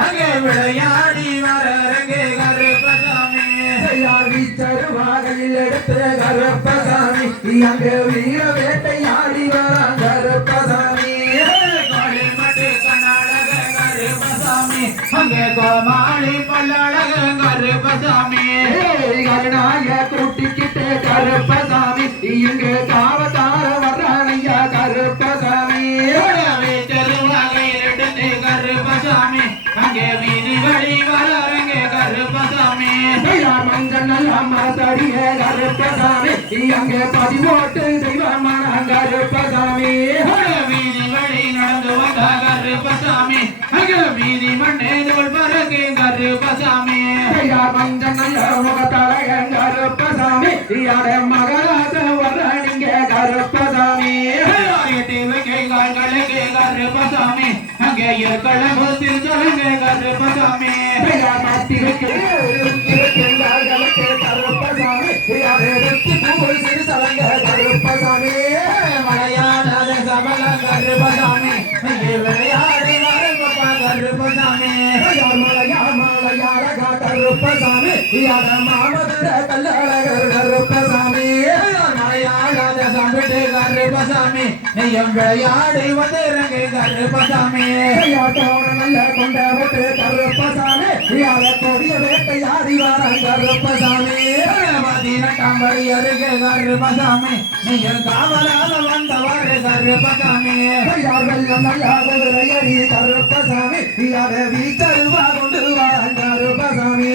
அங்கே விளையாடி வர கருப்பசாமி தருவாகையில் எடுத்த கருப்பசாமி அங்கு வீர வேட்டையாடி வரான் கருப்பசாமி கோழிமட்டு அங்கே கோமாளி பல்லழக கருப்பசாமி கருணா அங்கே வீதி வழி வர அரங்கே கருப்பசாமி. யார் மஞ்சள் நல்லம்மா தடிய கருப்பசாமி. அங்கே பதிவோட்டு தெய்வமான கருப்பசாமி. வீதி வழி நடந்து வந்த கருப்பசாமி. அங்க வீதி மண்ணே தோல் பறக்கு கருப்பசாமி. யார் மஞ்சள் நல்ல முகத்தழக கருப்பசாமி யார மகராச வர்றானிங்க கருப்பசாமி. எட்டி வைக்கை கால்களுக்கு கருப்பசாமி. அங்கே இருக்கல விளையாடி வரப்பா கருப்பசாமி யார் மலையா மலையாளக கருப்பசாமி கருப்பசாமி பதினெட்டாம் படி அருகே கருப்பசாமி நெய்யம் காவலாக வந்தவாறு கருப்பசாமி யார் வெள்ளம் நல்ல குதிரையடி கருப்பசாமி. யார வீச்சருவா கொண்டு வரான் கருப்பசாமி.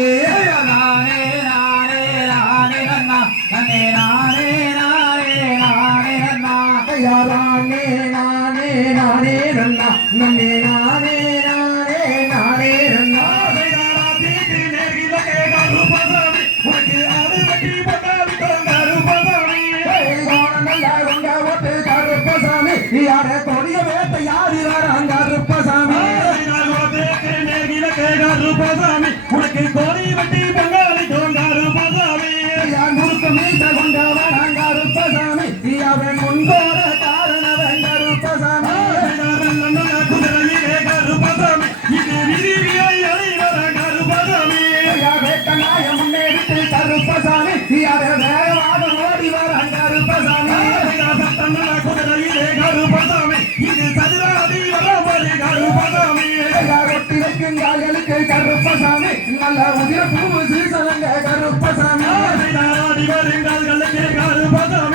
நானே நானே நானே நானே நானே நானே யாரானே நானே நானே நன்னா நன்னே யார கொடிய வேட்டை யாரி? வரான் கருப்பசாமி உனக்கு கோரி வட்டி பங்காளி தோன்றாரு பசாமி யார் முறுக்கு மீச கொண்ட வரான் கருப்பசாமி அவன் முன்போட காரணவன் கருப்பசாமி கருப்பசாமி இது விதியை அறிவர கருப்பசாமி. யார் வேட்டனாய முன்னேறிட்டு கருப்பசாமி. யார வேகமாக ஓடி கருப்பசாமி. கருப்பசாமி கருப்பசாமி. நல்ல உதிர பூவு சீசனங்க கருப்பசாமி. கருப்பசாமி.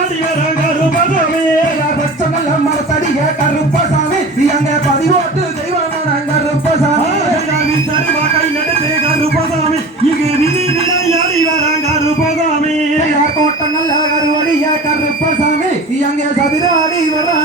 கருவடிய கருப்பசாமி அங்கே சதுராடி வரானுங்க கருப்பசாமி